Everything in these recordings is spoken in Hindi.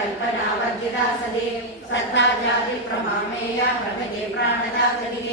कल्पनावर्जिता सदे सत्ता जाति प्रमामेया प्रभगे प्राणदातनिः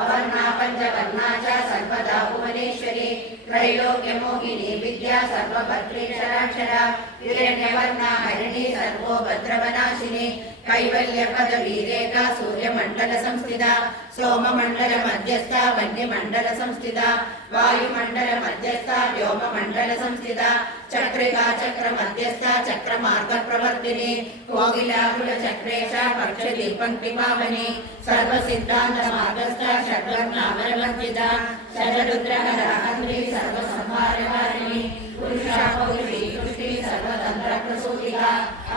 अवर्णा पंचवर्णा च सर्वदा भुवनेश्वरी त्रैलोक्यमोहिनी विद्या सर्वभद्रेक्षराक्षरा हिरण्यवर्णा हरिणी सर्वोभद्रवनाशिनी कैवल्य पदवीरेखा सूर्यमंडल संस्थिता सोममंडल मध्यस्था वन्यमंडल संस्थिता वायुमंडल मध्यस्था व्योममंडल संस्थिता चक्रिका चक्र मध्यस्था चक्रमार्ग प्रवर्तिनी कोकिलाकुल चक्रेशा पक्षदीपंक्तिपावनी सर्वसिद्धांत मार्गस्था षड्वर्णावरवर्जिता षड्रुद्रहराहन्त्री सर्वसंहारकारिणी पुरुषा पौरुषी तुष्टि सर्वतंत्र प्रसूतिका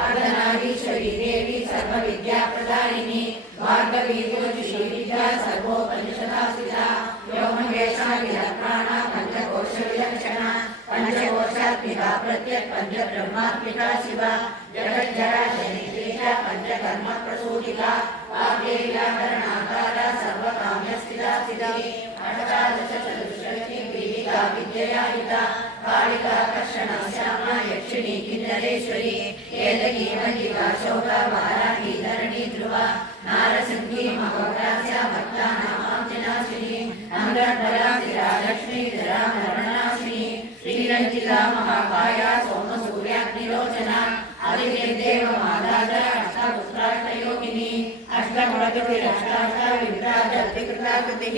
अर्धनारीश्वरी देवी सर्वविद्याप्रदायिनी भार्गवी ज्योतिषी विद्या सर्वोपनिषदासिता व्योमहेशा विलक्षणा पंचकोश विलक्षणा पंचकोशात्मिका प्रत्यक् पंचब्रह्मात्मिका शिवा जगज्जरा शनिदेशा पंचकर्म प्रसूतिका वाग्देव्याभरणाकारा सर्वकाम्यस्थिता स्थितिः अष्टादश चतुष्षष्टि पीठिका विद्ययायुता कालिका कर्षणा श्यामा यक्षिणी किन्नरेश्वरी केतकी मल्लिका शोभा वाराही धरणी ध्रुवा नारसिंही महोग्रास्या भक्तानामार्जनाशिनी अमृतबलासिरा लक्ष्मी धरामरणाशिनी श्रीरंजिता महाकाया सोमसूर्याग्निलोचना आदिदेव माता अष्टपुत्राष्टयोगिनी अष्टमूलकृतिरष्टाष्टाविभ्राजत्रिकृताकृतिः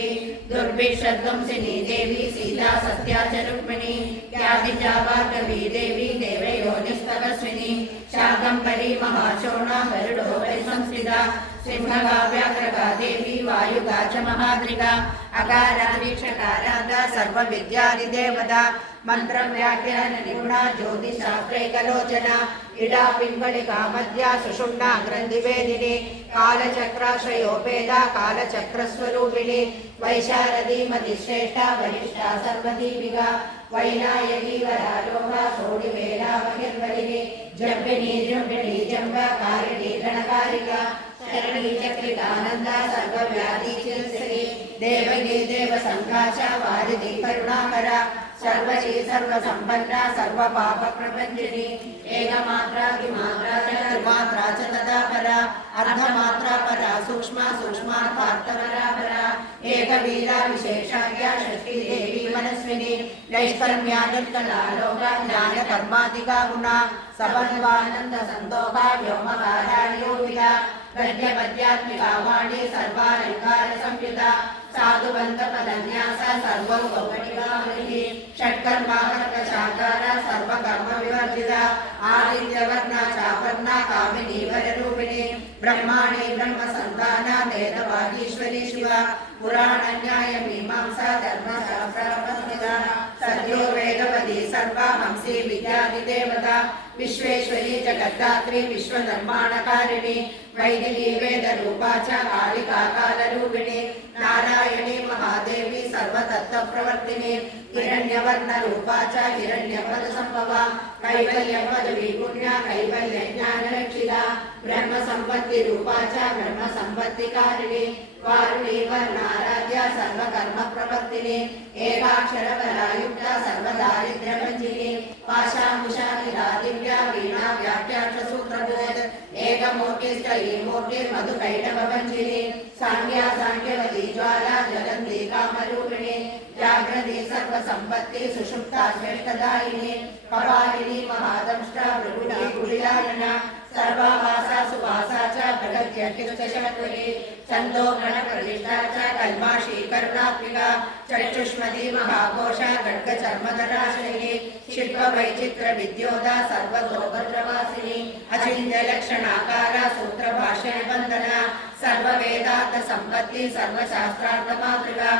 दुर्भिक्षध्वंसिनी देवी सीता सत्या च रुक्मिणी त्यादिजा भार्गवी देवी देवयोनिस्तपस्विनी शाकम्भरी महाशोणा गरुडो संस्थिता सिंहगा व्याघ्रगा देवी वायुगा च महाद्रिगा अकारा वीक्षकाराधा सर्वविद्यादिदेवता मंत्र व्याख्यान निपुणा ज्योतिषशास्त्रैकलोचना इडा पिंगलिका मध्या सुषुम्ना ग्रंथिवेदिनी कालचक्राश्रयोपेदा कालचक्रस्वरूपिणी वैशारदी मतिश्रेष्ठा वरिष्ठा सर्वदीपिका वैनायकी वरालोका सोडिवेला बहिर्बलिनी जम्बिनी जम्बिनी जम्बा कारिणी गणकारिका शरणी चक्रिकानंदा सर्वव्याधि चिकित्सकी देवगी देवसंकाशा वारिधि करुणाकरा सर्वशी सर्वसंपन्ना सर्वपाप प्रपंचिनी एकमात्रा द्विमात्रा च त्रिमात्रा च तथा परा अर्धमात्रा परा सूक्ष्मा सूक्ष्मार्थार्थपरा परा एकवीरा विशेषाख्या षष्ठी देवी मनस्विनी नैष्कर्म्यानुत्कलालोका ज्ञानकर्मादिका गुणा सबन्वानंद संतोषा व्योमकारायोगिता गद्यपद्यात्मिका वाणी सर्वालंकार संयुता साधुबंध पदन्यास सर्वोपनिगामिनी षट्कर्माकर्कशाकारा सर्वकर्म विवर्जिता आदित्यवर्णा चापर्णा कामिनी वररूपिणी ब्रह्माणी ब्रह्मसंताना वेदवागीश्वरी शिवा पुराणन्याय मीमांसा धर्मशास्त्रपस्थिता सद्यो वेदवती सर्वा हंसी विद्यादिदेवता विश्वेश्वरी जगद्धात्री विश्वधर्माणकारिणी वैदिकी वेदरूपा च कालिका कालरूपिणी नारायणी महादेवी सर्वतत्त्वप्रवर्तिनी हिरण्यवर्णरूपा च हिरण्यपदसंभवा कैवल्यपदवी पुण्या कैवल्यज्ञानरक्षिता ब्रह्मसम्पत्तिरूपा च ब्रह्मसम्पत्तिकारिणी वारुणी वर्णाराध्या सर्वकर्मप्रवर्तिनी एकाक्षरबलायुक्ता सर्वदारिद्र्यभञ्जिनी पाशामुषाकिला दिव्या वीणा व्याख्याक्षसूत्रबोध एकमूर्तिश्चैर्मूर्तिर्मधुकैटभञ्जिनी साङ्ख्या साङ्ख्यवती ज्वाला ज्वलन्ती कामरूपिणी जागृति सर्वसम्पत्ति सुषुप्ता श्रेष्ठदायिनी कपालिनी महादंष्ट्रा भृगुणी कुटिलायना सर्वाभासा सुभासा च प्रगत्यर्थितशमत्वरी छन्दो गणप्रतिष्ठा च कल्माशी करुणात्मिका चक्षुष्मती महाघोषा खड्गचर्मधराशिनी शिल्पवैचित्रविद्योदा सर्वतोभद्रवासिनी अचिन्त्यलक्षणाकारा सूत्रभाष्यनिबन्धना सर्ववेदान्तसम्पत्ति सर्वशास्त्रार्थमातृका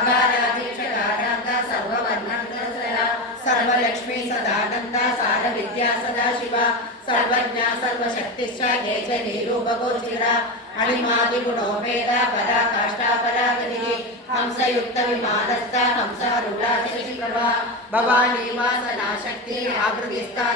अकाराधीक्षकारान्ता सर्ववर्णन्तरसरा सर्वलक्ष्मी सदानन्दा सारविद्या सदाशिवा सर्वज्ञा सर्वशक्तिश्च केचनी रूपगोचरा अणिमादिगुणोपेदा पराकाष्ठा परागतिः हंसयुक्तविमानस्था हंसारूढा शशिप्रभा भवानी वासनाशक्ति आकृतिस्था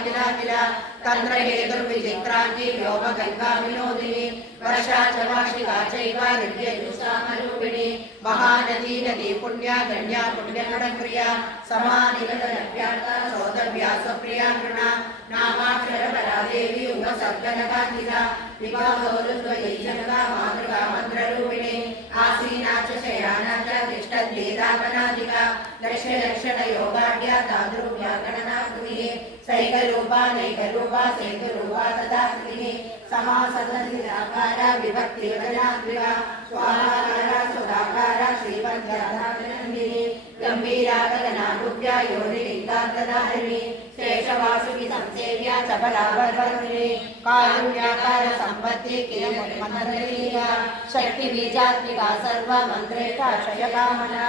तन्त्रहेतुर्विचित्राङ्गी व्योमगङ्गा विनोदिनी वर्षा च वार्षिका चैव ऋग्यजुषामरूपिणी महानदी नदी पुण्या गण्या पुण्यगणक्रिया समानिलतनव्यार्ता शोधव्या स्वप्रिया नृणा नामाक्षरपरा देवी उमसा सप्तनकान्तिका विभागोरुद्वयैजनका मातृका मन्त्ररूपिणी आसीना च शयाना च तिष्ठद्वेदापनादिका दर्शनयोगाढ्या तादृव्या गणनाकृतिः सैकरूपा नैकरूपा सेतुरूपा तथा कृतिः समासदनिराकारा विभक्तिवदनात्मिका स्वाहाकारा सुधाकारा श्रीपद्याधानन्दिनी गम्भीरा गगनारूप्या योनिलिङ्गान्तदारिणी शेषवासुकी संसेव्या चपलावर्वर्मिणी कारुण्याकार सम्पत्ति किरमुन्मन्दलीला शक्तिबीजात्मिका सर्वमन्त्रेष्ठाशयकामना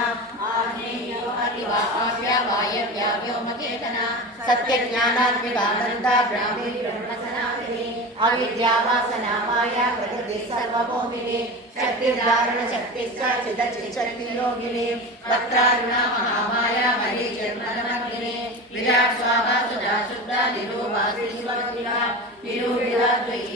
आग्नेयो अतिवा आव्या वायव्या व्योमकेतना सत्यज्ञानात्मिकानन्दा ब्राह्मी ब्रह्मसनातनी अविद्यावासना माया प्रकृति सर्वभौमिनी शक्तिर्धारण शक्तिश्च चिदचिच्छक्तियोगिनी वक्त्रारुणा महामाया मरीचिर्मदमग्निनी विराट स्वाहा सुधा शुद्धा निरूपा श्रीस्वरूपिका निरूपिता